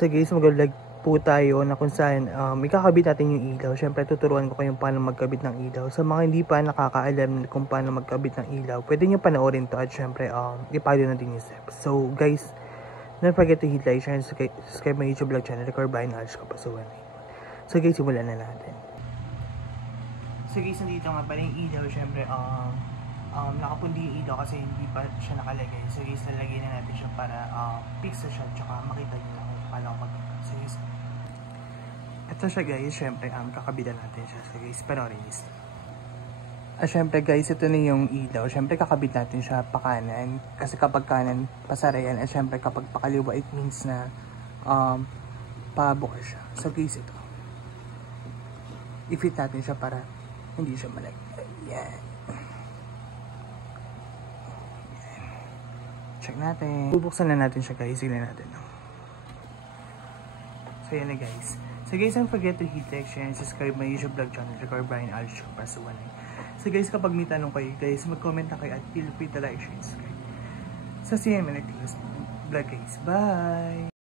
So guys, mag-vlog po tayo na kung saan ikakabit natin yung ilaw. Siyempre tuturuan ko kayong paano magkabit ng ilaw. Sa mga hindi pa nakakaalam kung paano magkabit ng ilaw, pwede nyo panoorin to at siyempre ipalo na din yung steps. So guys, don't forget to hit like, share, and subscribe my YouTube vlog channel, Record by Knowledge Kapasuhan. So guys, simulan na natin. So guys, nandito nga pala yung ilaw. Siyempre nakapundi yung ilaw kasi hindi pa siya nakalagay. So guys, nalagay na natin siya para fix na siya, tsaka makita nyo lang kung paano mag. So guys, ito siya guys, syempre kakabitan natin siya. So guys, panoorin guys. Syempre guys, ito na yung ilaw. Syempre kakabit natin siya pa kanan. Kasi kapag kanan, pasara yan. At syempre kapag pakaliwa, it means na pabukas siya. So guys, ito. I-fit natin siya para hindi siya malagay. Yan. Check natin. Bubuksan na natin siya guys. Tignan natin. So yan na guys. So guys, don't forget to hit like, share, and subscribe my YouTube vlog channel, Record by Knowledge Kapasuhan. So guys, kapag may tanong kayo guys, mag-comment na kayo at feel free to like, share, and subscribe. So see you in my next vlog guys. Bye!